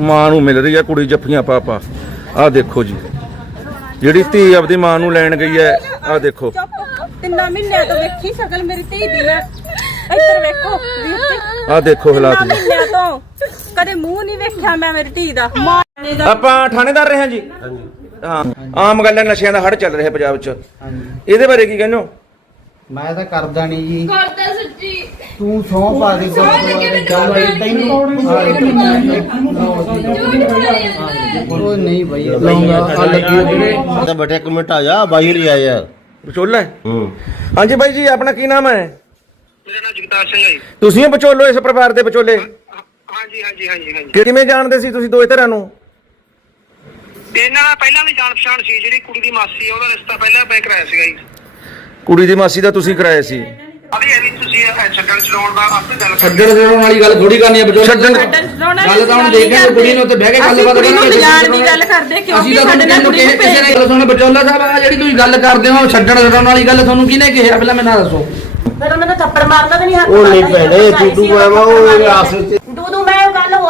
ਮਾਂ ਨੂੰ ਮਿਲ ਰਹੀ ਹੈ ਕੁੜੀ ਜੱਫੀਆਂ ਪਾ ਪਾ। ਆਹ ਦੇਖੋ ਜੀ। ਜਿਹੜੀ ਧੀ ਆਪਦੀ ਮਾਂ ਨੂੰ ਲੈਣ ਗਈ ਹੈ ਆਹ ਦੇਖੋ। ਤਿੰਨਾਂ ਮਹੀਨਿਆਂ ਤੋਂ ਵੇਖੀ ਸ਼ਕਲ ਮੇਰੀ ਧੀ ਦੀ ਮੈਂ ਇੱਧਰ ਵੇਖੋ ਆਹ ਦੇਖੋ ਹਾਲਾਤ ਜੀ। ਮਹੀਨਿਆਂ ਤੋਂ ਕਦੇ ਮੂੰਹ ਨਹੀਂ ਵੇਖਿਆ ਮੈਂ ਮੇਰੀ ਧੀ ਦਾ। ਮਾਂ ਨੇ ਦਾ ਆਪਾਂ ਥਾਣੇਦਾਰ ਰਹੇ ਹਾਂ ਜੀ? ਹਾਂ ਆਮ ਗੱਲ ਹੈ ਨਸ਼ਿਆਂ ਦਾ ਹੜ ਚੱਲ ਰਿਹਾ ਪੰਜਾਬ 'ਚ। ਇਹਦੇ ਬਾਰੇ ਕੀ ਕਹਿੰਦੇ ਹੋ? ਮੈਂ ਤਾਂ ਕਰਦਾ ਨਹੀਂ ਜੀ। ਕਰਦਾ ਸੱਚੀ। ਤੂੰ ਸੌਂ ਪਾ ਦੇ ਗੱਲ ਤੈਨੂੰ ਉਹ ਨਹੀਂ ਭਾਈ ਲਾਉਂਗਾ ਆ ਲੱਗੀ ਵੀਰੇ ਤਾਂ ਬੇਟਾ ਇੱਕ ਮਿੰਟ ਆ ਜਾ ਬਾਹਰ ਹੀ ਆ ਯਾਰ ਵਿਚੋਲਾ ਹੈ? ਹੂੰ। ਹਾਂਜੀ ਬਾਈ ਜੀ ਆਪਣਾ ਕੀ ਨਾਮ ਹੈ? ਮੇਰਾ ਨਾਮ ਜਗਤਾਰ ਸਿੰਘ ਹੈ ਜੀ। ਤੁਸੀਂ ਇਹ ਵਿਚੋਲੋ ਇਸ ਪਰਿਵਾਰ ਦੇ ਵਿਚੋਲੇ? ਹਾਂਜੀ ਹਾਂਜੀ ਹਾਂਜੀ ਹਾਂਜੀ। ਕਿਵੇਂ ਜਾਣਦੇ ਸੀ ਤੁਸੀਂ ਦੋਏ ਧਿਰਾਂ ਨੂੰ? ਇਹਨਾਂ ਨਾਲ ਪਹਿਲਾਂ ਵੀ ਜਾਣ ਪਛਾਣ ਸੀ ਜਿਹੜੀ ਕੁੜੀ ਦੀ ਮਾਸੀ ਹੈ ਉਹਦਾ ਰਿਸ਼ਤਾ ਪਹਿਲਾਂ ਮੈਂ ਕਰਾਇਆ ਸੀਗਾ ਜੀ। ਕੁੜੀ ਦੀ ਮਾਸੀ ਦਾ ਤੁਸੀਂ ਕਰਾਇਆ ਸੀ? ਅਭੀ ਇਹ ਵੀ ਤੁਸੀਂ ਇਹ ਛੱਡਣ ਚਲਾਉਣ ਦਾ ਆਪੇ ਗੱਲ ਕਰ ਛੱਡਣ ਛਡਾਉਣ ਵਾਲੀ ਗੱਲ ਥੋੜੀ ਕਰਨੀ ਹੈ ਬਚੋ ਛੱਡਣ ਗੱਲ ਤਾਂ ਹੁਣ ਦੇਖਿਆ ਕੁੜੀ ਨੂੰ ਉੱਤੇ ਬਹਿ ਕੇ ਅਸੀਂ ਗੱਲਬਾਤ ਕੁੜੀ ਨੂੰ ਲਿਜਾਣ ਦੀ ਗੱਲ ਕਰਦੇ ਕਿਉਂਕਿ ਅਸੀਂ ਤਾਂ ਸਾਡੇ ਨਾਲ ਕੁੜੀ ਨੂੰ ਕਿਸੇ ਨੇ ਗੱਲ ਸੁਣ ਬਚੋਲਾ ਸਾਹਿਬ ਆ ਜਿਹੜੀ ਤੁਸੀਂ ਗੱਲ ਕਰਦੇ ਹੋ ਛੱਡਣ ਛਡਾਉਣ ਵਾਲੀ ਗੱਲ ਤੁਹਾਨੂੰ ਕਿਹਨੇ ਕਿਹਾ? ਪਹਿਲਾਂ ਮੈਨੂੰ ਦੱਸੋ। ਫਿਰ ਉਹਨਾਂ ਦਾ ਥੱਪੜ ਮਾਰਦਾ ਤਾਂ ਨਹੀਂ ਹੱਥ ਉਹ ਨਹੀਂ ਭੈਣੇ, ਤੂੰ ਤੂੰ ਐਵੇਂ ਉਹ ਆਸ ਗੱਲ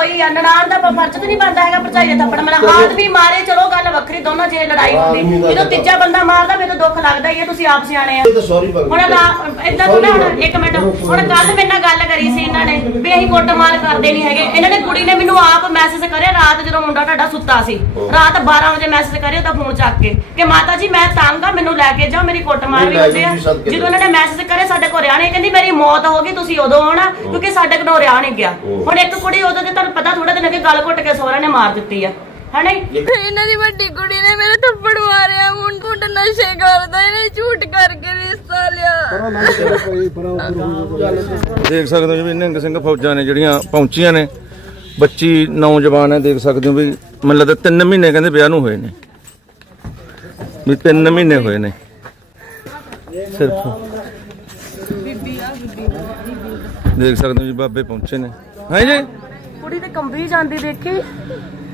ਹੋਈ ਆ ਨਨਾਣ ਦਾ ਫਰਜ਼ ਤਾਂ ਨਹੀਂ ਬਣਦਾ ਹੈਗਾ ਭਰਜਾਈ ਦੇ ਥੱਪੜ। ਮਾਰਾ ਹਾथ ਵੀ ਮਾਰੇ ਚਲੋ ਗੱਲ ਵੱਖਰੀ ਦੋਨੋਂ ਜੇ ਲੜਾਈ ਹੁੰਦੀ। ਜਦੋਂ ਤੀਜਾ ਬੰਦਾ ਮਾਰਦਾ ਫਿਰ ਤਾਂ ਦੁੱਖ ਲੱਗਦਾ ਹੀ ਹੈ ਤੁਸੀਂ ਆਪ ਸਿਆਣੇ ਆ। ਇਹ ਤਾਂ ਸੌਰੀ ਹੁਣ ਇਦਾਂ ਤੋਂ ਨਾ ਹੁਣ ਇੱਕ ਮਿੰਟ। ਹੁਣ ਕੱਲ ਮੇਰੇ ਨਾਲ ਗੱਲ ਕਰੀ ਸੀ ਇਹਨਾਂ ਨੇ ਵੀ ਅਸੀਂ ਕੁੱਟਮਾਰ ਕਰਦੇ ਨਹੀਂ ਹੈਗੇ। ਇਹਨਾਂ ਨੇ ਕੁੜੀ ਨੇ ਮੈਨੂੰ ਆਪ ਮੈਸੇਜ ਕਰਿਆ ਰਾਤ ਜਦੋਂ ਮੁੰਡਾ ਤੁਹਾਡਾ ਸੁੱਤਾ ਸੀ। ਰਾਤ 12 ਵਜੇ ਮੈਸੇਜ ਕਰਿਆ ਤਾਂ ਫੋਨ ਚੱਕ ਕੇ ਕਿ ਮਾਤਾ ਜੀ ਮੈਂ ਤੰਗ ਆ ਮੈਨੂੰ ਲੈ ਕੇ ਜਾਓ ਮੇਰੀ ਕੁੱਟਮਾਰ ਵੀ ਹੁੰਦੀ ਆ। ਜਦੋਂ ਇਹਨਾਂ ਨੇ ਮੈਸੇਜ ਕਰਿਆ ਸਾਡੇ ਕੋਲ ਰਿਆ ਨਹੀਂ ਕਹਿੰਦੀ ਮੇਰੀ ਮੌਤ ਹੋ ਗਈ ਤੁਸੀਂ ਉਦੋਂ ਆਉਣਾ ਕਿਉਂਕਿ ਸਾਡੇ ਕੋਲ ਰਿਆ ਨਹੀਂ ਗਿਆ। ਹੁਣ ਇੱਕ ਕੁੜੀ ਉਦੋਂ ਤੇ ਤੁਹਾਨੂੰ ਪਤਾ ਥੋੜਾ ਦਿਨ ਅੱਗੇ ਗਲ ਘੁੱਟ ਕੇ ਸਹੁਰਾ ਨੇ ਮਾਰ ਦਿੱਤੀ ਆ। ਹੈ ਇਹਨਾਂ ਦੀ ਵੱਡੀ ਕੁੜੀ ਨੇ ਮੇਰੇ ਥੱਪੜ ਮਾਰਿਆ ਹੁਣ ਮੁੰਡਾ ਨਸ਼ੇ ਕਰਦਾ ਇਹਨੇ ਝੂਠ ਕਰਕੇ ਰਿਸ਼ਤਾ ਲਿਆ। ਦੇਖ ਸਕਦੇ ਹੋ ਜੀ ਵੀ ਨਿਹੰਗ ਸਿੰਘ ਫੌਜਾਂ ਨੇ ਜਿਹੜੀਆਂ ਪਹੁੰਚੀਆਂ ਨੇ ਬੱਚੀ ਨੌਜਵਾਨ ਹੈ ਦੇਖ ਸਕਦੇ ਹੋ ਵੀ ਮੈਨੂੰ ਲੱਗਦਾ 3 ਮਹੀਨੇ ਕਹਿੰਦੇ ਵਿਆਹ ਨੂੰ ਹੋਏ ਨੇ। ਵੀ 3 ਮਹੀਨੇ ਹੋਏ ਨੇ। ਸਿਰਫ। ਦੇਖ ਸਕਦੇ ਹੋ ਜੀ ਬਾਬੇ ਪਹੁੰਚੇ ਨੇ। ਹੈ ਜੀ? ਕੁੜੀ ਤੇ ਕੰਬੀ ਜਾਂਦੀ ਦੇਖੀ।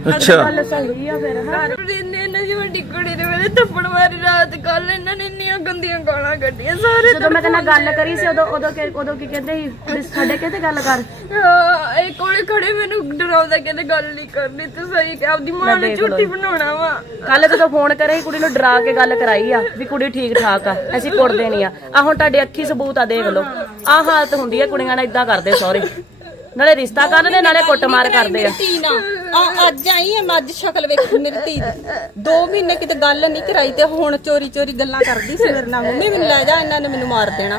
ਅੱਛਾ। ਗੱਲ ਸਹੀ ਆ ਫਿਰ ਹਾਂ? ਰਿੰਨੇ ਇਹਨਾਂ ਦੀ ਵੱਡੀ ਕੁੜੀ ਨੇ ਮੇਰੇ ਥੱਪੜ ਮਾਰੀ ਰਾਤ ਕੱਲ ਇਹਨਾਂ ਨੇ ਇੰਨੀਆਂ ਗੰਦੀਆਂ ਗਾਲਾਂ ਕੱਢੀਆਂ ਸਾਰੇ ਜਦੋਂ ਮੈਂ ਕਹਿੰਦਾ ਗੱਲ ਕਰੀ ਸੀ ਉਦੋਂ ਉਦੋਂ ਕਿ- ਉਦੋਂ ਕੀ ਕਹਿੰਦੇ ਸੀ? ਸਾਡੇ ਕਹਿੰਦੇ ਗੱਲ ਕਰ। ਹਾਂ, ਇਹ ਕੋਲੇ ਖੜੇ ਮੈਨੂੰ ਡਰਾਉਂਦਾ ਕਹਿੰਦੇ ਗੱਲ ਨਹੀਂ ਕਰਨੀ ਤੂੰ ਸਹੀ ਕਿ ਆਪਦੀ ਮਾਂ ਨੂੰ ਝੂਠੀ ਬਣਾਉਣਾ ਵਾ। ਕੱਲ ਜਦੋਂ ਫੋਨ ਕਰੇ ਕੁੜੀ ਨੂੰ ਡਰਾ ਕੇ ਗੱਲ ਕਰਾਈ ਆ ਵੀ ਕੁੜੀ ਠੀਕ ਠਾਕ ਆ ਅਸੀਂ ਕੁੱਟਦੇ ਨਹੀਂ ਆ। ਆ ਹੁਣ ਤੁਹਾਡੇ ਅੱਖੀ ਸਬੂਤ ਆ ਦੇਖ ਲਓ। ਆ ਹਾਲਤ ਹੁੰਦੀ ਹੈ ਕੁੜੀਆਂ ਨਾਲ ਇਦਾਂ ਕਰਦੇ ਸਹੁਰੇ। ਨਾਲੇ ਰਿਸ਼ਤਾ ਕਰਦੇ ਨਾਲੇ ਕੁੱਟਮਾਰ ਕਰਦੇ ਆ। ਆ ਅੱਜ ਆਈ ਹੈ ਮੈਂ ਅੱਜ ਸ਼ਕਲ ਵੇਖੀ ਮੇਰੀ ਧੀ ਦੀ। ਦੋ ਮਹੀਨੇ ਕਿਤੇ ਗੱਲ ਨਹੀਂ ਕਰਾਈ ਤੇ ਹੁਣ ਚੋਰੀ ਚੋਰੀ ਗੱਲਾਂ ਕਰਦੀ ਸੀ ਮੇਰੇ ਨਾਲ। ਮੰਮੀ ਮੈਨੂੰ ਲੈ ਜਾ ਇਹਨਾਂ ਨੇ ਮੈਨੂੰ ਮਾਰ ਦੇਣਾ।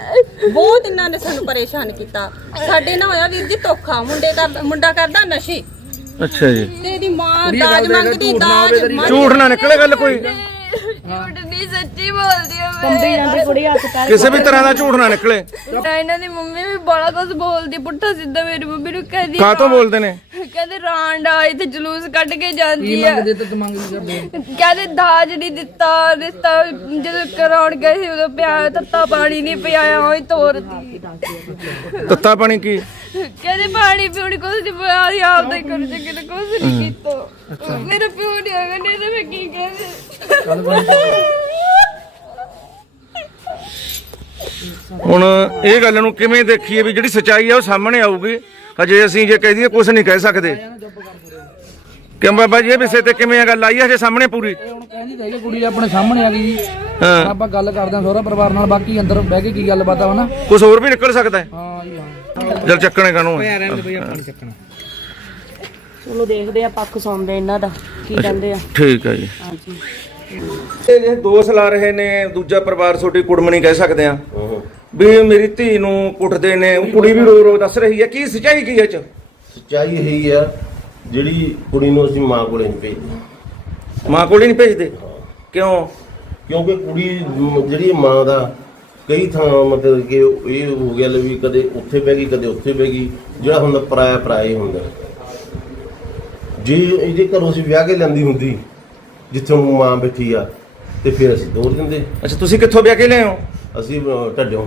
ਬਹੁਤ ਇਹਨਾਂ ਨੇ ਸਾਨੂੰ ਪਰੇਸ਼ਾਨ ਕੀਤਾ। ਸਾਡੇ ਨਾਲ ਹੋਇਆ ਵੀਰ ਜੀ ਧੋਖਾ ਮੁੰਡੇ ਕਰ ਮੁੰਡਾ ਕਰਦਾ ਨਸ਼ੇ। ਅੱਛਾ ਜੀ। ਤੇ ਇਹਦੀ ਮਾਂ ਦਾਜ ਮੰਗਦੀ ਦਾਜ ਝੂਠ ਨਾ ਨਿਕਲੇ ਗੱਲ ਕੋਈ। ਸੱਚੀ ਬੋਲਦੀ ਆ ਮੈਂ। ਕੰਬੀ ਜਾਂਦੀ ਕੁੜੀ ਹੱਥ ਪੈਰ ਕਿਸੇ ਵੀ ਤਰ੍ਹਾਂ ਦਾ ਝੂਠ ਨਾ ਨਿਕਲੇ। ਤਾਂ ਇਹਨਾਂ ਦੀ ਮੰਮੀ ਵੀ ਬੜਾ ਕੁਝ ਬੋਲਦੀ ਪੁੱਠਾ ਸਿੱਧਾ ਮੇਰੀ ਮੰਮੀ ਨੂੰ ਕਹਿੰਦੀ ਕਾਹਤੋਂ ਬੋਲਦੇ ਨੇ? ਕਹਿੰਦੇ ਰਾਂਡਾ ਇੱਥੇ ਜਲੂਸ ਕੱਢ ਕੇ ਜਾਂਦੀ ਆ। ਮੰਗਦੇ ਤਾਂ ਮੰਗਦੀ ਕਰਦੇ ਕਹਿੰਦੇ ਦਾਜ ਨਹੀਂ ਦਿੱਤਾ ਰਿਸ਼ਤਾ ਜਦੋਂ ਕਰਾਉਣ ਗਏ ਸੀ ਉਦੋਂ ਪਿਆ ਤੱਤਾ ਪਾਣੀ ਨਹੀਂ ਪਿਆਇਆ ਉਹੀ ਤੋਰਦੀ। ਤੱਤਾ ਪਾਣੀ ਕੀ? ਕਹਿੰਦੇ ਪਾਣੀ ਪੀਣ ਕੁਝ ਨਹੀਂ ਪਿਆ ਸੀ ਆਪਦਾ ਹੀ ਕਰ ਜੇ ਕਿਤੇ ਕੁਝ ਨਹੀਂ ਕੀਤਾ। ਮੇਰਾ ਪਿਓ ਨਹੀਂ ਆਗਾ ਨਹੀਂ ਤਾਂ ਮੈਂ ਕੀ ਕਹਿੰਦੇ ਹੁਣ ਇਹ ਗੱਲ ਨੂੰ ਕਿਵੇਂ ਦੇਖੀਏ ਵੀ ਜਿਹੜੀ ਸਚਾਈ ਆ ਉਹ ਸਾਹਮਣੇ ਆਊਗੀ? ਹਜੇ ਅਸੀਂ ਜੇ ਕਹਿ ਦਈਏ ਕੁਝ ਨਹੀਂ ਕਹਿ ਸਕਦੇ। ਕਿਉਂ ਬਾਬਾ ਜੀ ਇਹ ਵਿਸ਼ੇ ਤੇ ਕਿਵੇਂ ਆ ਗੱਲ ਆਈ ਆ? ਹਜੇ ਸਾਹਮਣੇ ਪੂਰੀ। ਹੁਣ ਕਹਿੰਦੀ ਹੈਗੀ ਕੁੜੀ ਆਪਣੇ ਸਾਹਮਣੇ ਆ ਗਈ ਜੀ। ਹਾਂ। ਆਪਾਂ ਗੱਲ ਕਰਦੇ ਹਾਂ ਸਹੁਰਾ ਪਰਿਵਾਰ ਨਾਲ ਬਾਕੀ ਅੰਦਰ ਬਹਿ ਕੇ ਕੀ ਗੱਲਬਾਤ ਆ ਨਾ ਕੁਝ ਹੋਰ ਵੀ ਨਿਕਲ ਸਕਦਾ ਹੈ? ਹਾਂ ਜੀ ਹਾਂ। ਜਦ ਚੱਕਣੇ ਕਾਨੂੰ ਚਲੋ ਦੇਖਦੇ ਆ ਪੱਖ ਸੁਣਦੇ ਇਹਨਾਂ ਦਾ। ਕੀ ਕਹਿੰਦੇ ਆ। ਠੀਕ ਹੈ ਜੀ। ਹਾਂਜੀ। ਇਹ ਦੋਸ਼ ਲਾ ਰਹੇ ਨੇ ਦੂਜਾ ਪਰਿਵਾਰ ਛੋਟੀ ਕੁੜਮਣੀ ਕਹਿ ਸਕਦੇ ਆ ਵੀ ਮੇਰੀ ਧੀ ਨੂੰ ਕੁੱਟਦੇ ਨੇ ਉਹ ਕੁੜੀ ਵੀ ਰੋ ਰੋ ਦੱਸ ਰਹੀ ਹੈ। ਕੀ ਸਚਾਈ ਕੀ ਹੈ ਚ? ਸੱਚਾਈ ਇਹੀ ਆ ਜਿਹੜੀ ਕੁੜੀ ਨੂੰ ਅਸੀਂ ਮਾਂ ਕੋਲੇ ਨਹੀਂ ਭੇਜਦੇ। ਮਾਂ ਕੋਲ ਨਹੀਂ ਭੇਜਦੇ? ਕਿਉਂ? ਕਿਉਂਕਿ ਕੁੜੀ ਜਿਹੜੀ ਮਾਂ ਦਾ ਕਈ ਥਾਂ ਮਤਲਬ ਕਿ ਇਹ ਹੋ ਗਿਆ ਲੈ ਵੀ ਕਦੇ ਉੱਥੇ ਬਹਿ ਗਈ ਕਦੇ ਉੱਥੇ ਬਹਿ ਗਈ ਜਿਹੜਾ ਹੁੰਦਾ ਪਰਾਇਆ ਪਰਾਇਆ ਹੁੰਦਾ। ਜੇ ਇਹਦੇ ਘਰੋਂ ਅਸੀਂ ਵਿਆਹ ਕੇ ਲੈਂਦੀ ਹੁੰਦੀ ਜਿੱਥੇ ਮਾਂ ਬੈਠੀ ਆ ਤੇ ਫਿਰ ਅਸੀਂ ਤੋੜ ਦਿੰਦੇ ਅੱਛਾ ਤੁਸੀਂ ਕਿੱਥੋਂ ਵਿਆਹ ਕੇ ਲਿਆਏ ਹੋ? ਅਸੀਂ ਢੱਡਿਓਂ।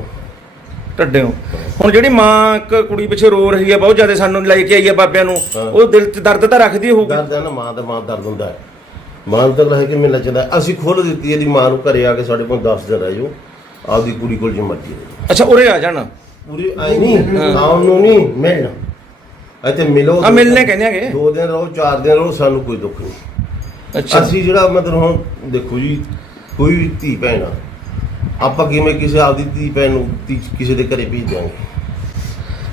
ਟੱਡੇ ਹੋ ਹੁਣ ਜਿਹੜੀ ਮਾਂ ਇੱਕ ਕੁੜੀ ਪਿੱਛੇ ਰੋ ਰਹੀ ਹੈ ਬਹੁਤ ਜ਼ਿਆਦਾ ਸਾਨੂੰ ਲੈ ਕੇ ਆਈ ਹੈ ਬਾਬਿਆਂ ਨੂੰ। ਉਹ ਦਿਲ 'ਚ ਦਰਦ ਤਾਂ ਰੱਖਦੀ ਹੋਊਗੀ। ਦਰਦ ਹੈ ਨਾ ਮਾਂ ਦਾ ਮਾਂ ਦਰਦ ਹੁੰਦਾ ਹੈ। ਮਾਂ ਨੂੰ ਤਾਂ ਲੱਗੇ ਕਿ ਮਿਲਣਾ ਚਾਹੁੰਦਾ। ਅਸੀਂ ਖੋਲ ਦਿੱਤੀ ਇਹਦੀ ਮਾਂ ਨੂੰ ਘਰੇ ਆ ਕੇ ਸਾਡੇ ਕੋਲ 10 ਦਿਨ ਰਹਿ ਜਾਓ। ਆਪਦੀ ਕੁੜੀ ਕੋਲ ਜੇ ਮਰਜ਼ੀ ਰਹੋ। ਅੱਛਾ ਉਰੇ ਆ ਜਾਣਾ। ਪੂਰੀ ਆਈ ਨਹੀਂ ਆਉਣ ਨੂੰ ਨਹੀਂ ਮਿਲਣਾ। ਇੱਥੇ ਮਿਲੋ। ਆ ਮਿਲਨੇ ਕਹਿੰਦੇ ਹੈਗੇ। ਦੋ ਦਿਨ ਰਹੋ ਚਾਰ ਦਿਨ ਰਹੋ ਸਾਨੂੰ ਕੋਈ ਦੁੱਖ ਨਹੀਂ। ਅੱਛਾ ਅਸੀਂ ਜਿਹੜਾ ਮਤਲਬ ਹੁਣ ਦੇਖੋ ਜੀ ਕੋਈ ਵੀ ਧੀ ਭੈਣ ਆ ਆਪਾਂ ਕਿਵੇਂ ਕਿਸੇ ਆਪਦੀ ਧੀ ਭੈਣ ਨੂੰ ਧੀ- ਕਿਸੇ ਦੇ ਘਰੇ ਭੇਜ ਦਿਆਂਗੇ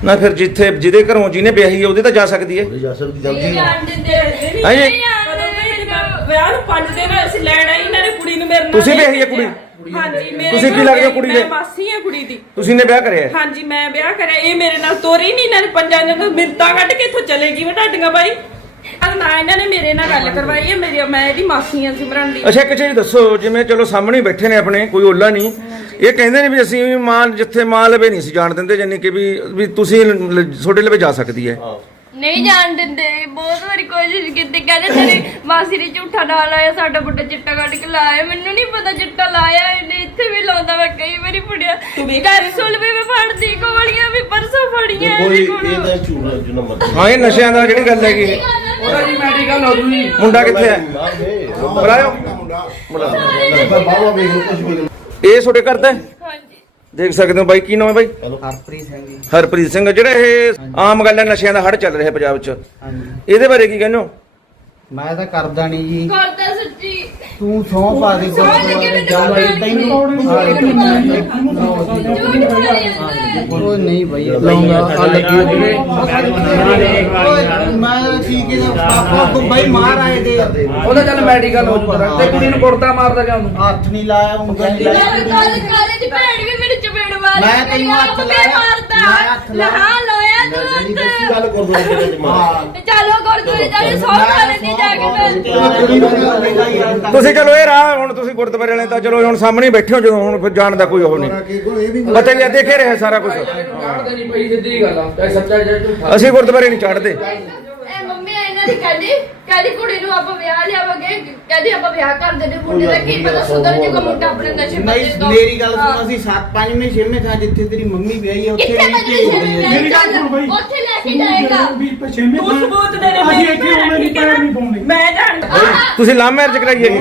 ਨਾ ਫਿਰ ਜਿੱਥੇ ਜਿਹਦੇ ਘਰੋਂ ਜਿਹਨੇ ਵਿਆਹੀ ਹੈ ਉਹਦੇ ਤਾਂ ਜਾ ਸਕਦੀ ਹੈ ਉਹਦੇ ਜਾ ਸਕਦੀ ਜਾਂਦੀ ਨਹੀਂ ਆ। ਜਾਣ ਦਿੰਦੇ ਨਹੀਂ ਹਾਂਜੀ। ਜਾਣ ਦਿੰਦੇ ਵਿਆਹ ਨੂੰ 5 ਦਿਨ ਅਸੀਂ ਲੈਣ ਆਈ ਇਹਨਾਂ ਨੇ ਕੁੜੀ ਨੂੰ ਮੇਰੇ ਨਾਲ ਤੁਸੀਂ ਵਿਆਹੀ ਹੈ ਕੁੜੀ ਹਾਂਜੀ ਮੇਰੇ ਤੁਸੀਂ ਕੀ ਨਾਲ ਲੱਗਦੇ ਹੋ ਕੁੜੀ ਦੇ? ਮੈਂ ਮਾਸੀ ਆ ਕੁੜੀ ਦੀ ਤੁਸੀਂ ਨੇ ਵਿਆਹ ਕਰਿਆ ਹੈ? ਹਾਂਜੀ ਮੈਂ ਵਿਆਹ ਕਰਿਆ ਇਹ ਮੇਰੇ ਨਾਲ ਤੋਰੀ ਨਹੀਂ ਇਹਨਾਂ ਨੇ ਪੰਜਾਂ ਦਿਨ ਤੋਂ ਮਿੰਤਾ ਕੱਢ ਕੇ ਇੱਥੋਂ ਚਲੇ ਗਈ ਮੈਂ ਢਾਡੀਆਂ ਬਾਈ ਅਗ ਨਾ ਇਹਨਾਂ ਨੇ ਮੇਰੇ ਨਾਲ ਗੱਲ ਕਰਵਾਈ ਹੈ ਮੇਰੀ ਮੈਂ ਇਹਦੀ ਮਾਸੀ ਆ ਸਿਮਰਨ ਦੀ। ਅੱਛਾ ਇੱਕ ਚੀਜ਼ ਦੱਸੋ ਜਿਵੇਂ ਚਲੋ ਸਾਹਮਣੇ ਬੈਠੇ ਨੇ ਆਪਣੇ ਕੋਈ ਓਲਾ ਨਹੀਂ। ਇਹ ਕਹਿੰਦੇ ਨੇ ਵੀ ਅਸੀਂ ਵੀ ਮਾਂ ਜਿੱਥੇ ਮਾਂ ਲਵੇ ਨਹੀਂ ਸੀ ਜਾਣ ਦਿੰਦੇ ਜਾਨੀ ਕਿ ਵੀ ਵੀ ਤੁਸੀਂ ਲ- ਤੁਹਾਡੇ ਲਵੇ ਜਾ ਸਕਦੀ ਹੈ। ਨਹੀਂ ਜਾਣ ਦਿੰਦੇ ਬਹੁਤ ਵਾਰੀ ਕੋਸ਼ਿਸ਼ ਕੀਤੀ ਕਹਿੰਦੇ ਤੇਰੀ ਮਾਸੀ ਨੇ ਝੂਠਾ ਨਾ ਲਾਇਆ ਸਾਡਾ ਬੁੱਢਾ ਚਿੱਟਾ ਕੱਢ ਕੇ ਲਾਇਆ ਮੈਨੂੰ ਨਹੀਂ ਪਤਾ ਚਿੱਟਾ ਲਾਇਆ ਇਹਨੇ ਇੱਥੇ ਵੀ ਲਾਉਂਦਾ ਮੈਂ ਕਈ ਵਾਰੀ ਫੜਿਆ ਕੈਪਸੂਲ ਵੀ ਮੈਂ ਫੜਦੀ ਗੋਲੀਆਂ ਵੀ ਪਰਸੋਂ ਫੜੀਆਂ ਕੋਈ ਇਹਦੇ ਇਹ ਕੋਲੋਂ ਤਾਂ ਝੂਠ ਜਿੰਨਾ ਮਰਜ਼ੀ ਹਾਂ ਇਹ ਨਸ਼ਿਆਂ ਦਾ ਜਿਹੜੀ ਗੱਲ ਹੈਗੀ ਇਹ। ਉਹਦਾ ਜੀ ਮੈਡੀਕਲ ਹੋ ਜੂਗੀ ਮੁੰਡਾ ਕਿੱਥੇ ਹੈ ਬੁਲਾਇਓ ਬਾਬਾ ਵੇਖ ਲਓ ਕੁਝ ਲਓ ਇਹ ਤੁਹਾਡੇ ਘਰ ਦਾ ਹੈ? ਦੇਖ ਸਕਦੇ ਹੋ ਬਾਈ ਕੀ ਨਾਮ ਹੈ ਬਾਈ? ਹਰਪ੍ਰੀਤ ਸਿੰਘ ਜੀ। ਹਰਪ੍ਰੀਤ ਸਿੰਘ ਜਿਹੜਾ ਇਹ ਆਮ ਗੱਲ ਹੈ ਨਸ਼ਿਆਂ ਦਾ ਹੜ ਚੱਲ ਰਿਹਾ ਪੰਜਾਬ 'ਚ। ਹਾਂਜੀ। ਇਹਦੇ ਬਾਰੇ ਕੀ ਕਹਿੰਦੇ ਹੋ? ਮੈਂ ਤਾਂ ਕਰਦਾ ਨਹੀਂ ਜੀ। ਕਰਦਾ ਤੂੰ ਸੌਂ ਪਾ ਦੇ ਬਾਈ ਤੈਨੂੰ ਉਹ ਨਹੀਂ ਬਈ ਲਾਉਂਗਾ ਆ ਲੱਗੀ ਹੋਈ ਮੈਂ ਠੀਕ ਹੈ ਪਾਪਾ ਕੋ ਬਈ ਮਾਰ ਆਏ ਦੇ। ਉਹਦਾ ਚੱਲ ਮੈਡੀਕਲ ਹੋ ਜੂਗਾ। ਤੇ ਕੁੜੀ ਨੂੰ ਕੁੜਤਾ ਮਾਰਦਾ ਜਾਂ ਉਹਨੂੰ? ਹੱਥ ਨਹੀਂ ਲਾਇਆ ਉਂਗਲ ਨਹੀਂ ਲਾਇਆ ਕੱਲ ਕਾਲਜ ਭੈਣ ਵੀ ਮੇਰੇ ਚਪੇੜ ਮਾਰੀ। ਮੈਂ ਤੈਨੂੰ ਹੱਥ ਲਾਇਆ, ਮੈਂ ਹੱਥ ਲਾਇਆ। ਲਹਾ ਲੋਇਆ ਜਿਹੜੀ ਤੂੰ ਦੱਸੀ ਗੱਲ ਕਰ ਦੋ ਜਿਹੜੇ ਚ ਮਾਰ? ਹਾਂ। ਚਲੋ ਗੁਰਦੁਆਰੇ ਜਾ ਕੇ ਸੌ ਖਾ ਲੈਂਦੀ ਜਾ ਕੇ ਮੈਂ ਕੁੜੀ ਨੂੰ ਕਹਿੰਦਾ ਯਾਰ ਤੁਸੀਂ ਚਲੋ ਇਹ ਰਾਹ ਹੁਣ ਤੁਸੀਂ ਗੁਰਦੁਆਰੇ ਵਾਲੇ ਤਾਂ ਚਲੋ ਹੁਣ ਸਾਹਮਣੇ ਹੀ ਬੈਠੇ ਹੋ ਜਦੋਂ ਹੁਣ ਫਿਰ ਜਾਣ ਦਾ ਕੋਈ ਉਹ ਨਹੀਂ। ਪਤਾ ਹੀ ਦੇਖੇ ਰਹੇ ਸਾਰਾ ਕੁਝ ਕਾੜਦੇ ਨਹੀਂ ਪਈ ਸਿੱਧੀ ਗੱਲ ਆ। ਚਾਹੇ ਸੱਚਾ ਜਾਂ ਝੂਠਾ। ਅਸੀਂ ਗੁਰਦੁਆਰੇ ਨਹੀਂ ਚੜਦੇ ਦੀ ਕਹਿੰਦੀ ਕਹਿੰਦੀ ਕੁੜੀ ਨੂੰ ਆਪਾਂ ਵਿਆਹ ਲਿਆਵਾਂਗੇ। ਕਹਿੰਦੀ ਆਪਾਂ ਵਿਆਹ ਕਰ ਦੇਣੇ ਮੁੰਡੇ ਦਾ ਕੀ ਪਤਾ ਸੁਧਰ ਜੂਗਾ ਮੁੰਡਾ ਆਪਣੇ ਨਸ਼ੇ ਨਹੀਂ ਪੱਤੇ ਤੋਂ ਮੇਰੀ ਗੱਲ ਹਾਂ। ਸੁਣ ਅਸੀਂ 7 ਪੰਜਵੇਂ ਛੇਵੇਂ ਥਾਂ ਜਿੱਥੇ ਤੇਰੀ ਮੰਮੀ ਵਿਆਹੀ ਆ ਉੱਥੇ ਕਿੱਥੇ ਨਹੀਂ ਬਦਲੀ ਭੇਜਦੇ ਆ। ਮੇਰੀ ਗੱਲ ਸੁਣ ਬਈ ਉੱਥੇ ਲੈ ਕੇ ਜਾਏਗਾ। ਤੂੰ ਸਬੂਤ ਦੇ ਦੇ ਮੇਰੀ ਭੈਣ ਠੀਕ ਹੈ ਨਾ? ਮੈਂ ਜਾਣਦਾ ਤੁਸੀਂ ਲਾਭ ਮੈਰਿਜ ਨਹੀਂ ਨਹੀਂ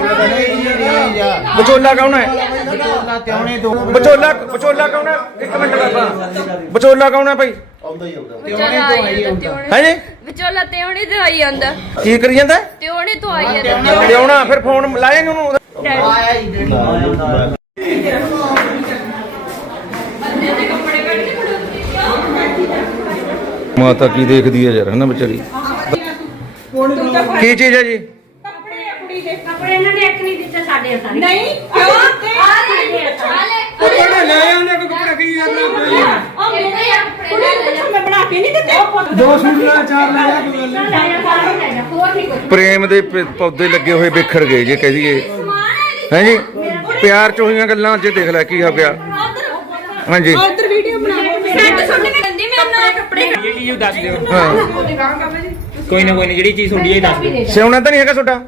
ਵਿਚੋਲਾ ਕੌਣ ਹੈ? ਵਿਚੋਲਾ ਤਿਉਣੇ ਦੋ। ਵਿਚੋਲਾ ਵਿਚੋਲਾ ਕੌਣ ਹੈ? ਇੱਕ ਮਿੰਟ ਬਾਬਾ। ਵਿਚੋਲਾ ਕੌਣ ਹੈ ਭਾਈ? ਆਉਂਦਾ ਹੀ ਆਉਂਦਾ। ਵਿਚੋਲਾ ਆਈ ਜਾਂਦਾ। ਹੈ ਜੀ? ਵਿਚੋਲਾ ਤੇ ਉਹਨੇ ਤੇ ਆਈ ਜਾਂਦਾ। ਕੀ ਕਰੀ ਜਾਂਦਾ? ਤੇ ਉਹਨੇ ਤੋਂ ਆਈ ਜਾਂਦਾ। ਲਿਆਉਣਾ ਫਿਰ ਫੋਨ ਲਾਏ ਨੀ ਉਹਨੂੰ ਆਇਆ ਹੀ ਡੈਡੀ ਆਇਆ ਮਾਤਾ ਕੀ ਦੇਖਦੀ ਹੈ ਯਾਰ ਹਨਾ ਵਿਚਾਰੀ? ਕੀ ਚੀਜ਼ ਹੈ ਜੀ? ਕੱਪੜੇ ਇਹਨਾਂ ਨੇ ਇੱਕ ਨਹੀਂ ਦਿੱਤੇ ਸਾਡੇ ਅਸਾਂ ਨਹੀਂ ਕਿਉਂ? ਆ ਲੈ। ਆ ਲੈ ਉਹ ਲੈ ਆਉਂਦੇ ਕੋਈ ਕੱਪੜਾ ਕੀ ਕਰਨਾ ਉਹ ਮੇਰੇ ਕੱਪੜੇ ਲੈ ਲੈ ਜਾ ਮੈਂ ਬਣਾ ਕੇ ਨਹੀਂ ਦਿੱਤੇ। ਦੋ ਸੂਟ ਲੈ ਚਾਰ ਲੈ ਹੋਰ ਨਹੀਂ ਕੋਈ ਪ੍ਰੇਮ ਦੇ ਪ- ਪੌਦੇ ਲੱਗੇ ਹੋਏ ਵਿਖਰ ਗਏ ਜੇ ਕਹਿ ਦਈਏ। ਹੈ ਜੀ? ਪਿਆਰ ਚ ਹੋਈਆਂ ਗੱਲਾਂ ਅੱਜ ਦੇਖ ਲੈ ਕੀ ਹੋ ਗਿਆ। ਹਾਂਜੀ। ਉਧਰ ਵੀਡੀਓ ਬਣਾ ਸੈੱਟ ਸੁਣ ਕੇ ਕਹਿੰਦੀ ਮੈਂ ਨਾ ਕੱਪੜੇ ਜਿਹੜੀ ਉਹ ਦੱਸ ਦਿਓ। ਹਾਂ। ਕੋਈ ਨਾ ਕੋਈ ਨਾ ਜਿਹੜੀ ਚੀਜ਼ ਹੁੰਦੀ ਹੈ ਦੱਸ ਦਿਓ। ਸਿਉਣਾ ਤਾਂ ਨਹੀਂ ਹੈਗਾ ਤੁਹਾਡਾ?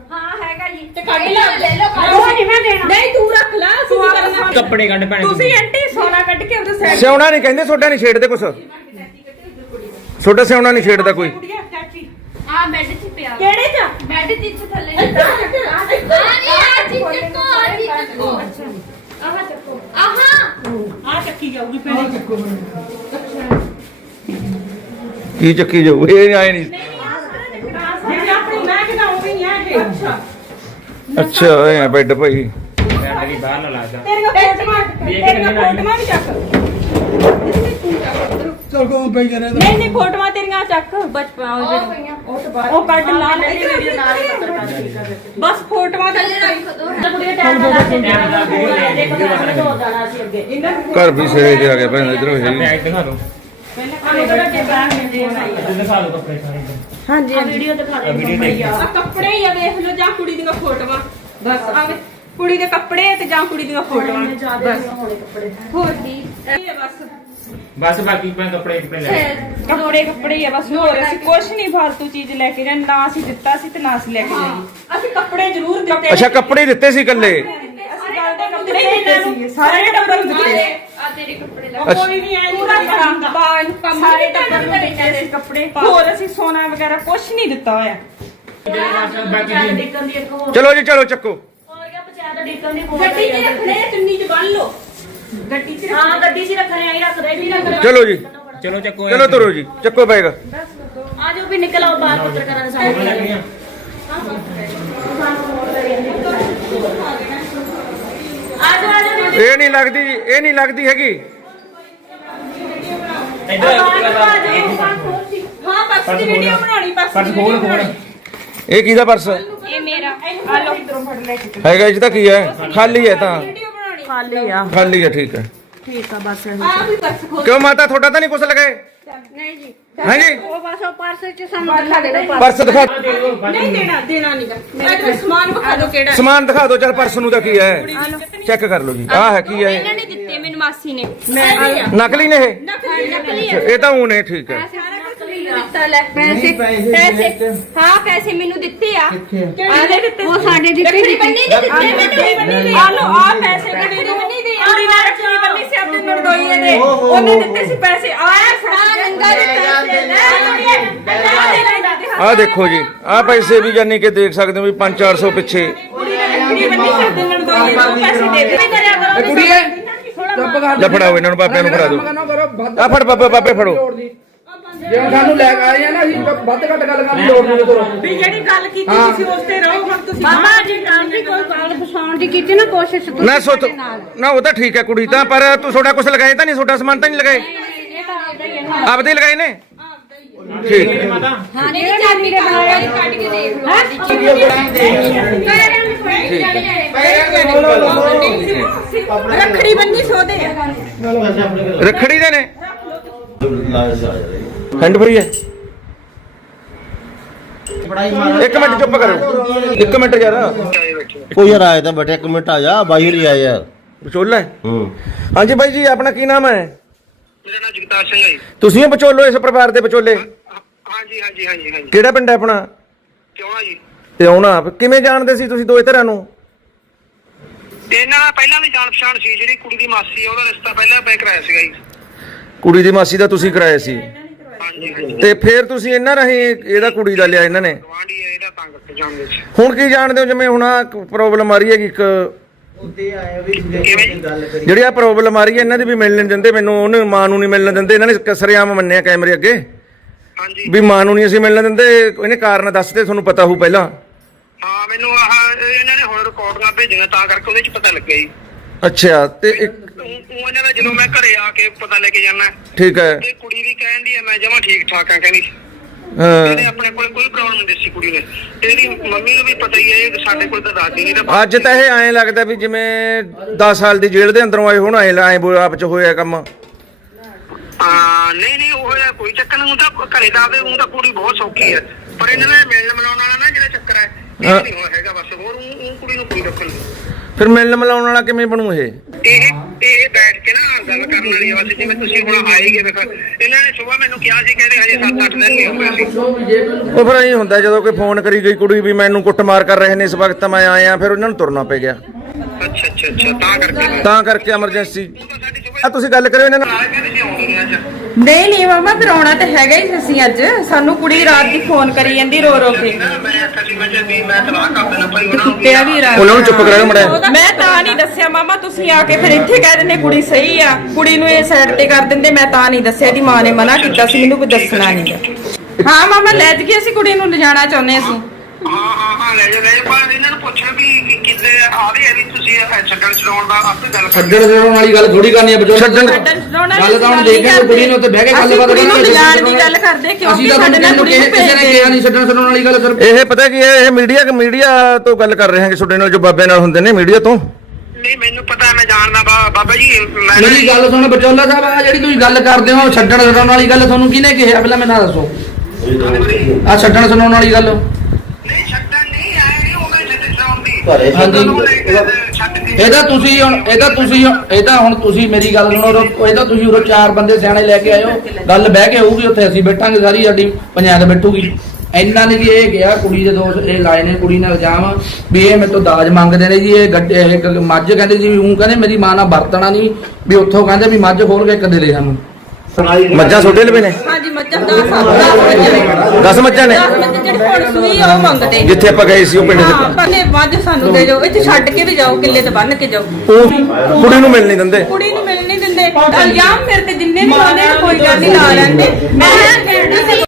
ਕੱਢ ਲੈ ਲੈ ਕੱਢ ਉਹ ਨਹੀਂ ਮੈਂ ਦੇਣਾ। ਨਹੀਂ ਤੂੰ ਰੱਖ ਲੈ ਕੀ ਕਰਨਾ? ਕੱਪੜੇ ਕੱਢ ਭੈਣੇ ਤੂੰ। ਤੁਸੀਂ ਆਂਟੀ ਸੋਨਾ ਕੱਢ ਕੇ ਉਹਦੇ ਸਾਈਡ ਸਿਉਣਾ ਨਹੀਂ ਕਹਿੰਦੇ ਤੁਹਾਡਾ ਨਹੀਂ ਛੇੜਦੇ ਕੁਛ। ਤੁਹਾਡਾ ਸਿਉਣਾ ਨਹੀਂ ਛੇੜਦਾ ਕੋਈ। ਆ ਬੈੱਡ 'ਚ ਪਿਆ। ਕਿਹੜੇ ਚ? ਬੈੱਡ 'ਚ ਇੱਥੇ ਥੱਲੇ। ਆ ਨਹੀਂ ਆ ਚੱਕੋ ਆ ਚੱਕੋ ਆਹ ਚੱਕੋ ਆਹਾਂ ਆ ਚੱਕੀ ਜਾਊਗੀ ਪਹਿਲੇ ਕੀ ਚੱਕੀ ਜਾਊ? ਇਹ ਆਏ ਨਹੀਂ ਜਿਹੜੀ ਆਪਣੀ ਮੈਂ ਕਿਹਾ ਉਹ ਵੀ ਨਹੀਂ ਆ ਇਹ ਅੱਛਾ ਅੱਛਾ ਐ ਬੈੱਡ ਭਾਈ ਭੈਣ ਮੇਰੀ ਬਾਹਰ ਨਾ ਲਾ ਜਾ ਤੇਰੀਆਂ ਫੋਟੋਆਂ ਦੇਖ ਤੇਰੀਆਂ ਲੈਣਾ ਫੋਟੋਆਂ ਵੀ ਚੱਕ ਨਹੀਂ ਨਹੀਂ ਫੋਟੋਆਂ ਤੇਰੀਆਂ ਚੱਕ ਬਚਪਨ ਉਹ ਜਿਹੜੀਆਂ ਉਹ ਤੋਂ ਬਾਅਦ ਉਹ ਕੱਢ ਲਾ ਲੈ ਵੀਡੀਓ ਨਾਲ ਹੀ ਪੱਤਰਕਾਰ ਬਸ ਫੋਟੋਆਂ ਤੇ ਰੱਖ ਦੋ ਕੁੜੀ ਦਾ ਟਾਈਮ ਦਾ ਦੱਸ ਦੇਖੋ ਤਾਂ ਦੋ ਦਾਣਾ ਸੀ ਅੱਗੇ ਇਹਨਾਂ ਘਰ ਵੀ ਸਿਰੇ ਤੇ ਆ ਗਿਆ ਭੈਣ ਇਧਰੋਂ ਹੈ ਹੀ। ਬੈਗ ਦਿਖਾ ਦਿਓ ਆਲੇ ਬੜਾ ਕੇ ਬਾਹਰ ਮਿਲਦੇ ਆ ਇੱਧਰ ਦਿਖਾ ਦਿਓ ਕੱਪੜੇ ਸਾਰੇ ਇੱਧਰ। ਹਾਂਜੀ ਆ ਵੀਡੀਓ ਦਿਖਾ ਦੇ ਵੀਡੀਓ ਦੇਖ। ਆ ਕੱਪੜੇ ਹੀ ਆ ਵੇਖ ਲਓ ਜਾਂ ਕੁੜੀ ਦੀਆਂ ਫੋਟੋਆਂ। ਬਸ। ਆ ਵੇ ਕੁੜੀ ਦੇ ਕੱਪੜੇ ਤੇ ਜਾਂ ਕੁੜੀ ਦੀਆਂ ਫੋਟੋਆਂ। ਬਸ। ਹੋਰ ਕੀ ਇਹ ਬਸ। ਬਸ ਬਾਕੀ ਮੈਂ ਕੱਪੜੇ ਕੱਪੜੇ ਲੈ ਕੱਪੜੇ ਕੱਪੜੇ ਹੀ ਆ ਬਸ ਹੋਰ ਅਸੀਂ ਕੁਛ ਨਹੀਂ ਫालतू ਚੀਜ਼ ਲੈ ਕੇ ਜਾਣੀ ਨਾ ਅਸੀਂ ਦਿੱਤਾ ਸੀ ਤੇ ਨਾ ਅਸੀਂ ਲੈ ਕੇ ਜਾਈਏ ਅਸੀਂ ਕੱਪੜੇ ਜ਼ਰੂਰ ਦਿੱਤੇ ਅੱਛਾ ਕੱਪੜੇ ਦਿੱਤੇ ਸੀ ਇਕੱਲੇ? ਅਸੀਂ ਗੱਲ ਦੇ ਕੱਪੜੇ ਦਿੱਤੇ ਸੀ ਸਾਰੇ ਟੱਬਰ ਨੂੰ। ਦਿੱਤੇ ਤੇਰੇ ਕੱਪੜੇ ਲੈ ਉਹ ਕੋਈ ਨਹੀਂ ਐ ਪੂਰਾ ਕੰਮ ਬਾਨ ਕੰਮ ਸਾਰੇ ਟੱਬਰ ਨੂੰ ਦਿੱਤੇ ਸੀ ਕੱਪੜੇ ਹੋਰ ਅਸੀਂ ਸੋਨਾ ਵਗੈਰਾ ਕੁਛ ਨਹੀਂ ਦਿੱਤਾ ਹੋਇਆ। ਬਾਕੀ ਚਾਰ ਜੀ ਡਿੱਕਣ ਦੀ ਇੱਕ ਹੋਰ ਚਲੋ ਜੀ ਚਲੋ ਚੱਕੋ। ਹੋ ਗਿਆ ਪੰਚਾਇਤ ਡਿੱਕਣ ਦੀ ਹੋਰ ਗੱਡੀ 'ਚ ਰੱਖਣੇ ਆ, ਚੁੰਨੀ 'ਚ ਬੰਨ ਲਓ। ਗੱਡੀ 'ਚ ਹਾਂ ਗੱਡੀ 'ਚ ਰੱਖਣੇ ਆਈ ਰੱਖਦੇ ਵੀ ਰੱਖਦੇ ਚਲੋ ਜੀ। ਚਲੋ ਚੱਕੋ ਚਲੋ ਤੁਰੋ ਜੀ ਚੱਕੋ ਬੈਗ। ਆ ਜਾਓ ਵੀ ਨਿਕਲ ਆਓ ਬਾਹਰ ਪੱਤਰਕਾਰਾਂ ਦੇ ਸਾਹਮਣੇ ਆ ਜਾਓ ਆ ਜਾਓ ਵੀਡੀਓ ਇਹ ਨਹੀਂ ਲੱਗਦੀ ਇਹ ਨਹੀਂ ਲੱਗਦੀ ਹੈਗੀ। ਹਾਂ ਦੀ ਵੀਡੀਓ ਬਣਾਉਣੀ ਇਹ ਕਿਹਦਾ ਪਰਸ? ਇਹ ਮੇਰਾ। ਆ ਲਓ। ਹੈਗਾ ਇਹ ਤਾਂ ਕੀ ਹੈ? ਖਾਲੀ ਹੈ ਤਾਂ। ਵੀਡੀਓ ਬਣਾਉਣੀ। ਖਾਲੀ ਆ। ਖਾਲੀ ਹੈ ਠੀਕ ਹੈ। ਠੀਕ ਆ ਬਸ ਆ ਵੀ ਬਸ ਖੋਲ ਕਿਉਂ ਮਾਤਾ ਤੁਹਾਡਾ ਤਾਂ ਨਹੀਂ ਕੁਛ ਲਗਾਏ? ਨਹੀਂ ਜੀ। ਹਾਂਜੀ। ਉਹ ਬਸ ਉਹ ਪਰਸ ਚ ਸਾਨੂੰ ਦਿਖਾ ਦੇਣਾ ਪਰਸ ਦਿਖਾ ਨਹੀਂ ਦੇਣਾ ਦੇਣਾ ਨਹੀਂਗਾ ਮੈਂ ਸਮਾਨ ਵਿਖਾ ਦਿਓ ਕਿਹੜਾ ਸਮਾਨ ਦਿਖਾ ਦਿਓ ਚਲ ਪਰਸ ਨੂੰ ਤਾਂ ਕੀ ਹੈ। ਚੈੱਕ ਕਰ ਲਓ ਜੀ। ਆਹ ਹੈ ਕੀ ਹੈ ਇਹਨਾਂ ਨੇ ਦਿੱਤੇ ਮੈਨੂੰ ਮਾਸੀ ਨੇ? ਨਕਲੀ ਨੇ ਇਹ? ਨਕਲੀ ਇਹ ਤਾਂ ਹੈ ਠੀਕ ਹੈ। ਸਾਰਾ ਕੁਝ ਮੈਨੂੰ ਦਿੱਤਾ ਲੈ ਪੈਸੇ। ਪੈਸੇ ਹਾਂ ਪੈਸੇ ਮੈਨੂੰ ਦਿੱਤੇ ਆ। ਕਿਹੜੇ ਦੇ ਦਿੱਤੇ ਉਹ ਸਾਡੇ ਦਿੱਤੇ ਨਹੀਂ ਦਿੱਤੇ ਮੈਨੂੰ ਆ ਲੋ ਆ ਪੈਸੇ ਕਿਹੜੇ ਦੇ ਬੰਨੀ ਦੇ ਕੁੜੀ ਨੇ ਰੱਖੀ ਬੰਨੀ ਸੀ ਆਪਣੇ ਨਰਦੋਈਏ ਦੇ ਉਹਨੇ ਦਿੱਤੇ ਸੀ ਪੈਸੇ। ਆਇਆ ਆ ਨੰਗਾ ਦੇਖੋ ਜੀ ਆਹ ਪੈਸੇ ਵੀ ਜਾਨੀ ਕਿ ਦੇਖ ਸਕਦੇ ਹੋ ਵੀ 5-400 ਪਿੱਛੇ। ਕੁੜੀ ਨੇ ਰੱਖੀ ਬੰਨੀ ਸੀ ਆਪਣੇ ਨਰਦੋਈਏ ਨੂੰ ਪੈਸੇ ਦੇ ਦੇ ਕਰਿਆ ਕਰੋ ਇਹ ਕੁੜੀ ਹੈ? ਚੁੱਪ ਕਰ ਲੈ ਫੜਾਓ ਇਹਨਾਂ ਨੂੰ ਬਾਬਿਆਂ ਨੂੰ ਫੜਾ ਦਿਓ। ਆ ਫੜ ਬਾਬੇ ਬਾਬੇ ਫੜੋ। ਜੇ ਸਾਨੂੰ ਲੈ ਕੇ ਆਏ ਆ ਨਾ ਅਸੀਂ ਵੱਧ ਘੱਟ ਗੱਲ ਕਰਨ ਦੀ ਲੋੜ ਨਹੀਂ ਕਰੋ ਵੀ ਜਿਹੜੀ ਗੱਲ ਕੀਤੀ ਹਾਂ। ਤੁਸੀਂ ਉਸ ਤੇ ਰਹੋ ਹੁਣ ਤੁਸੀਂ ਬਾਬਾ ਜੀ ਨਾਮ ਦੀ ਕੋਈ ਗੱਲ ਫਸਾਉਣ ਦੀ ਕੀਤੀ ਨਾ ਕੋਸ਼ਿਸ਼ ਨਾ ਸੋ ਨਾ ਉਹ ਤਾਂ ਠੀਕ ਹੈ ਕੁੜੀ ਤਾਂ ਪਰ ਤੂੰ ਤੁਹਾਡਾ ਕੁਛ ਲਗਾਏ ਤਾਂ ਨਹੀਂ ਤੁਹਾਡਾ ਸਮਾਨ ਤਾਂ ਨਹੀਂ ਲਗਾਏ? ਆਪਦੇ ਹੀ ਲਗਾਏ ਨੇ? ਠੀਕ ਹੈ ਮਾਤਾ। ਹਾਂ ਨਹੀਂ ਚਾਬੀ ਦੇ ਬਾਰੇ ਕੱਢ ਕੇ ਦੇਖ ਲਓ। ਰੱਖੜੀ ਬੰਨੀ ਸੋਦੇ ਰੱਖੜੀ ਦੇ ਨੇ? ਲਾਜ ਆ ਜਾਏ ਹੈਂਡ ਫਰੀ ਹੈ? ਇੱਕ ਮਿੰਟ ਚੁੱਪ ਕਰੋ। ਇੱਕ ਮਿੰਟ ਯਾਰ। ਕੋਈ ਯਾਰ ਆਇਆ ਤਾਂ ਬੇਟਾ ਇੱਕ ਮਿੰਟ ਆ ਜਾ ਹੀ ਆ ਯਾਰ ਵਿਚੋਲਾ ਹੈ? ਹੂੰ। ਹਾਂਜੀ ਬਾਈ ਜੀ ਆਪਣਾ ਕੀ ਨਾਮ ਹੈ? ਮੇਰਾ ਨਾਮ ਜਗਤਾਰ ਸਿੰਘ ਹੈ ਜੀ। ਤੁਸੀਂ ਹੀ ਵਿਚੋਲੋ ਇਸ ਪਰਿਵਾਰ ਦੇ ਵਿਚੋਲੇ? ਹਾਂਜੀ ਹਾਂਜੀ ਹਾਂਜੀ ਹਾਂਜੀ। ਕਿਹੜਾ ਪਿੰਡ ਹੈ ਆਪਣਾ? ਕਿਉਂ ਆ ਜੀ? ਤੇ ਆਉਣਾ ਕਿਵੇਂ ਜਾਣਦੇ ਸੀ ਤੁਸੀਂ ਦੋਏ ਧਿਰਾਂ ਨੂੰ? ਇਹਨਾਂ ਨਾਲ ਪਹਿਲਾਂ ਵੀ ਜਾਣ ਪਛਾਣ ਸੀ ਜਿਹੜੀ ਕੁੜੀ ਦੀ ਮਾਸੀ ਆ ਉਹਦਾ ਰਿਸ਼ਤਾ ਪਹਿਲਾਂ ਪੈ ਕਰਾਇਆ ਸੀਗਾ ਜੀ। ਕੁੜੀ ਦੀ ਮਾਸੀ ਦਾ ਤੁਸੀਂ ਕਰਾਇਆ ਸੀ? ਤੇ ਫਿਰ ਤੁਸੀਂ ਇਹਨਾਂ ਰਾਹੀਂ ਇਹਦਾ ਕੁੜੀ ਦਾ ਲਿਆ ਇਹਨਾਂ ਨੇ? ਗਵਾਂਢੀ ਹੈ ਇਹਦਾ ਤੰਗ ਤੇ ਜਾਂਦੇ ਸੀ ਹੁਣ ਕੀ ਜਾਣਦੇ ਹੋ? ਜਿਵੇਂ ਹੁਣ ਆ ਪ੍ਰੋਬਲਮ ਆ ਰਹੀ ਹੈਗੀ ਇੱਕ? ਜਿਹੜੀ ਆ ਪ੍ਰੋਬਲਮ ਆ ਰਹੀ ਹੈ ਇਹਨਾਂ ਦੀ ਵੀ ਮਿਲਣ ਨਹੀਂ ਦਿੰਦੇ। ਮੈਨੂੰ ਉਹਨੂੰ ਮਾਂ ਨੂੰ ਨਹੀਂ ਮਿਲਣ ਦਿੰਦੇ। ਇਹਨਾਂ ਨੇ ਕਸਰਿਆਮ ਮੰਨਿਆ ਕੈਮਰੇ ਅੱਗੇ। ਹਾਂਜੀ। ਵੀ ਮਾਂ ਨੂੰ ਨਹੀਂ ਅਸੀਂ ਮਿਲਣ ਦਿੰਦੇ। ਇਹਨੇ ਕਾਰਨ ਦੱਸਦੇ ਤੁਹਾਨੂੰ ਪਤਾ ਹੋਊ ਪਹਿਲਾਂ। ਹਾਂ ਮੈਨੂੰ ਆਹ ਇਹਨਾਂ ਨੇ ਹੁਣ ਰਿਕਾਰਡਿੰਗਾਂ ਭੇਜੀਆਂ ਤਾਂ ਕਰਕੇ ਉਹਦੇ ਚ ਪਤਾ ਲੱਗਿਆ ਜੀ। ਅੱਛਾ ਤੇ ਇੱਕ ਉਹ ਉਹ ਇਹਨਾਂ ਦਾ ਜਦੋਂ ਮੈਂ ਘਰੇ ਆ ਕੇ ਪਤਾ ਲੈ ਕੇ ਜਾਣਾ ਠੀਕ ਹੈ। ਤੇ ਕੁੜੀ ਵੀ ਕਹਿਣ ਦੀ ਹੈ ਮੈਂ ਜਮਾ ਠੀਕ ਠਾਕ ਆ ਕਹਿੰਦੀ। ਹਾਂ। ਇਹਨੇ ਆਪਣੇ ਕੋਲ ਕੋਈ ਪ੍ਰੋਬਲਮ ਨਹੀਂ ਦੱਸੀ ਕੁੜੀ ਨੇ। ਤੇ ਇਹਦੀ ਮੰਮੀ ਨੂੰ ਵੀ ਪਤਾ ਹੀ ਹੈ ਇਹ ਸਾਡੇ ਕੋਲ ਤਾਂ ਦੱਸਦੀ ਨਹੀਂ ਤਾਂ ਅੱਜ ਤਾਂ ਇਹ ਐਂ ਲੱਗਦਾ ਵੀ ਜਿਵੇਂ 10 ਸਾਲ ਦੀ ਜੇਲ੍ਹ ਦੇ ਅੰਦਰੋਂ ਆਏ ਹੁਣ ਐਂ ਐਂ ਬੋ- ਆਪ ਚ ਹੋਇਆ ਕੰਮ। ਹਾਂ ਨਹੀਂ ਨਹੀਂ ਉਹ ਕੋਈ ਚੱਕਰ ਨਹੀਂ ਉਹ ਤਾਂ ਘਰੇ ਦਾ ਆਵੇ ਉਹ ਤਾਂ ਕੁੜੀ ਬਹੁਤ ਸੌਖੀ ਹੈ। ਪਰ ਇਹਨਾਂ ਨੇ ਮਿਲਣ ਮਿਲਾਉਣ ਵਾਲਾ ਨਾ ਜਿਹੜਾ ਚੱਕਰ ਹੈ ਹਾਂ। ਇਹ ਨਹੀਂ ਹੋਇਆ ਹੈਗਾ ਬਸ ਹੋਰ ਉਹ ਉਹ ਕੁੜੀ ਨੂੰ ਕੋਈ ਰੱਖਣ ਫਿਰ ਮਿਲਣ ਮਿਲਾਉਣ ਵਾਲਾ ਕਿਵੇਂ ਬਣੂ ਇਹ? ਇਹ ਇਹ ਬੈਠ ਕੇ ਨਾ ਗੱਲ ਕਰਨ ਵਾਲੀ ਆਵਾਜ਼ ਜਿਵੇਂ ਤੁਸੀਂ ਹੁਣ ਆਏਗੇ ਵੇਖ ਇਹਨਾਂ ਨੇ ਸਵੇਰ ਮੈਨੂੰ ਕਿਹਾ ਸੀ ਕਹਿੰਦੇ ਹਜੇ 7-8 ਦਿਨ ਨਹੀਂ ਹੋਏ ਸੀ ਉਹ ਫਿਰ ਐਂ ਹੁੰਦਾ ਜਦੋਂ ਕੋਈ ਫੋਨ ਕਰੀ ਗਈ ਕੁੜੀ ਵੀ ਮੈਨੂੰ ਕੁੱਟਮਾਰ ਕਰ ਰਹੇ ਨੇ ਇਸ ਵਕਤ ਮੈਂ ਆਇਆ ਫਿਰ ਉਹਨਾਂ ਨੂੰ ਤੁਰਨਾ ਪੈ ਗਿਆ। ਅੱਛਾ ਅੱਛਾ ਅੱਛਾ ਤਾਂ ਕਰਕੇ। ਤਾਂ ਕਰਕੇ ਐਮਰਜੈਂਸੀ ਆ ਤੁਸੀਂ ਗੱਲ ਕਰਿਓ ਇਹਨਾਂ ਨਾਲ। ਸੀ ਨਹੀਂ ਨਹੀਂ ਮਾਮਾ ਫਿਰ ਆਉਣਾ ਤਾਂ ਹੈਗਾ ਹੀ ਅਸੀਂ ਅੱਜ। ਸਾਨੂੰ ਕੁੜੀ ਰਾਤ ਦੀ ਫੋਨ ਕਰੀ ਜਾਂਦੀ ਰੋ ਰੋ ਕੇ। ਨਾ ਮੈਂ ਆਖਿਆ ਸੀ ਮੈਂ ਜੇ ਵੀ ਮੈਂ ਤਲਾਕ ਕਰ ਦੇਣਾ ਭਾਈ ਉਹਨਾਂ ਨੂੰ ਵੀ ਕੁੱਤਿਆ ਵੀ ਰਾਤ ਉਹਨਾਂ ਨੂੰ ਚੁੱਪ ਕਰਾਓ ਮੜਿਆ ਮੈਂ ਤਾਂ ਨਹੀਂ ਦੱਸਿਆ ਮਾਮਾ ਤੁਸੀਂ ਆ ਕੇ ਫਿਰ ਇੱਥੇ ਕਹਿ ਦਿੰਦੇ ਕੁੜੀ ਸਹੀ ਆ। ਕੁੜੀ ਨੂੰ ਇਹ ਸਾਈਡ ਤੇ ਕਰ ਦਿੰਦੇ ਮੈਂ ਤਾਂ ਨਹੀਂ ਦੱਸਿਆ ਦੀ ਮਾਂ ਨੇ ਮਨਾ ਕੀਤਾ ਸੀ ਮੈਨੂੰ ਕੋਈ ਦੱਸਣਾ ਨਹੀਂ ਹਾਂ ਮਾਮਾ ਲੈ ਜੀ ਅਸੀਂ ਕੁੜੀ ਨੂੰ ਲਿਜਾਣਾ ਚਾਹੁੰਦੇ ਅਸੀਂ। ਹਾਂ ਹਾਂ ਹਾਂ ਲੈ ਜਾ ਲੈ ਜਾ ਪਰ ਇਹਨਾਂ ਨੂੰ ਪੁੱਛਣਾ ਵੀ ਕਿ- ਕਿੱਥੇ ਆਵੇ ਹੈ ਵੀ ਤੁਸੀਂ ਇਹ ਛੱਡਣ ਛਡਾਉਣ ਦਾ ਆਪੇ ਗੱਲ ਕਰ ਛੱਡਣ ਛਡਾਉਣ ਵਾਲੀ ਗੱਲ ਥੋੜੀ ਕਰਨੀ ਹੈ ਬਚੋ ਛੱਡਣ ਗੱਲ ਤਾਂ ਹੁਣ ਦੇਖਿਆ ਕੁੜੀ ਨੂੰ ਉੱਤੇ ਬਹਿ ਕੇ ਅਸੀਂ ਗੱਲਬਾਤ ਕੁੜੀ ਨੂੰ ਲਿਜਾਣ ਦੀ ਛੱਡਣ ਗੱਲ ਕਰਦੇ ਕਿਉਂਕਿ ਅਸੀਂ ਤਾਂ ਸਾਡੇ ਨਾਲ ਕੁੜੀ ਨੂੰ ਕਿਸੇ ਨੇ ਕਿਹਾ ਨਹੀਂ ਛੱਡਣ ਛਡਾਉਣ ਵਾਲੀ ਗੱਲ ਸਿਰਫ ਇਹ ਪਤਾ ਕੀ ਹੈ ਇਹ ਮੀਡੀਆ ਮੀਡੀਆ ਤੋਂ ਗੱਲ ਕਰ ਰਹੇ ਹਾਂ ਕਿ ਤੁਹਾਡੇ ਨਾਲ ਜੋ ਬਾਬੇ ਨਾਲ ਹੁੰਦੇ ਨੇ ਮੀਡੀਆ ਤੋਂ। ਨਹੀਂ ਮੈਨੂੰ ਪਤਾ ਮੈਂ ਜਾਣਦਾ ਬਾ- ਬਾਬਾ ਜੀ ਮੈਂ ਮੇਰੀ ਗੱਲ ਸੁਣ ਬਚੋਲਾ ਸਾਹਿਬ ਆ ਜਿਹੜੀ ਤੁਸੀਂ ਗੱਲ ਕਰਦੇ ਹੋ ਛੱਡਣ ਛਡਾਉਣ ਵਾਲੀ ਗੱਲ ਤੁਹਾਨੂੰ ਕਿਹਨੇ ਕਿਹਾ? ਪਹਿਲਾਂ ਮੈਨੂੰ ਦੱਸੋ। ਆ ਛੱਡਣ ਛਡਾਉਣ ਵਾਲੀ ਗੱਲ। ਨਹੀਂ ਛੱਡਣ ਘਰੇ ਹਾਂਜੀ। ਇਹਦਾ ਤੁਸੀਂ ਹੁਣ ਇਹਦਾ ਤੁਸੀਂ ਇਹਦਾ ਹੁਣ ਤੁਸੀਂ ਮੇਰੀ ਗੱਲ ਸੁਣੋ ਰੋ- ਇਹਦਾ ਤੁਸੀਂ ਉਰੋ ਚਾਰ ਬੰਦੇ ਸਿਆਣੇ ਲੈ ਕੇ ਆਇਓ। ਗੱਲ ਬਹਿ ਕੇ ਹੋਊਗੀ ਉੱਥੇ ਅਸੀਂ ਬੈਠਾਂਗੇ ਸਾਰੀ ਸਾਡੀ ਪੰਚਾਇਤ ਬੈਠੂਗੀ। ਇੰਨਾ ਨੇ ਜੀ ਇਹ ਗਿਆ ਕੁੜੀ ਦੇ ਦੋਸਤ ਇਹ ਲਾਏ ਨੇ ਕੁੜੀ ਨਾਲ ਇਲਜ਼ਾਮ ਵੀ ਇਹ ਮੇਰੇ ਤੋਂ ਦਾਜ ਮੰਗਦੇ ਨੇ ਜੀ ਇਹ ਗੱਡੇ ਇਹ ਮੱਝ ਕਹਿੰਦੇ ਜੀ ਉਹ ਕਹਿੰਦੇ ਮੇਰੀ ਮਾਂ ਨਾਲ ਵਰਤਣਾ ਨਹੀਂ ਵੀ ਉੱਥੋਂ ਕਹਿੰਦੇ ਵੀ ਮੱਝ ਖੋਲ ਕੇ ਕਦੇ ਦੇ ਸਾਨੂੰ। ਮੱਝਾਂ ਛੋਟੇ ਲਵੇ ਨੇ? ਹਾਂਜੀ ਮੱਝਾਂ ਦਾ ਸਾਡਾ ਮੱਝਾਂ ਨੇ। 10 ਮੱਝਾਂ ਨੇ? 10 ਮੱਝਾਂ ਜਿਹੜੀ ਹੁਣ ਸੂਈ ਆ ਉਹ ਮੰਗਦੇ ਜਿੱਥੇ ਆਪਾਂ ਗਏ ਸੀ ਉਹ ਪਿੰਡ ਹਾਂ ਮੱਝ ਸਾਨੂੰ ਦੇ ਜਾਓ। ਇੱਥੇ ਛੱਡ ਕੇ ਵੀ ਜਾਓ ਕਿੱਲੇ ਤੇ ਬੰਨ ਕੇ ਜਾਓ। ਉਹ ਕੁੜੀ ਨੂੰ ਮਿਲ ਨਹੀਂ ਦਿੰਦੇ। ਕੁੜੀ ਨੂੰ ਮਿਲ ਨਹੀਂ ਦਿੰਦੇ। ਇਲਜ਼ਾਮ ਮੇਰੇ ਤੇ ਜਿੰਨੇ ਵੀ ਲਾਉਂਦੇ ਨੇ ਕੋਈ ਗੱਲ ਨਹੀਂ ਲਾ ਲੈਂਦੇ। ਮੈਂ ਕਹਿੰਦੀ ਸੀ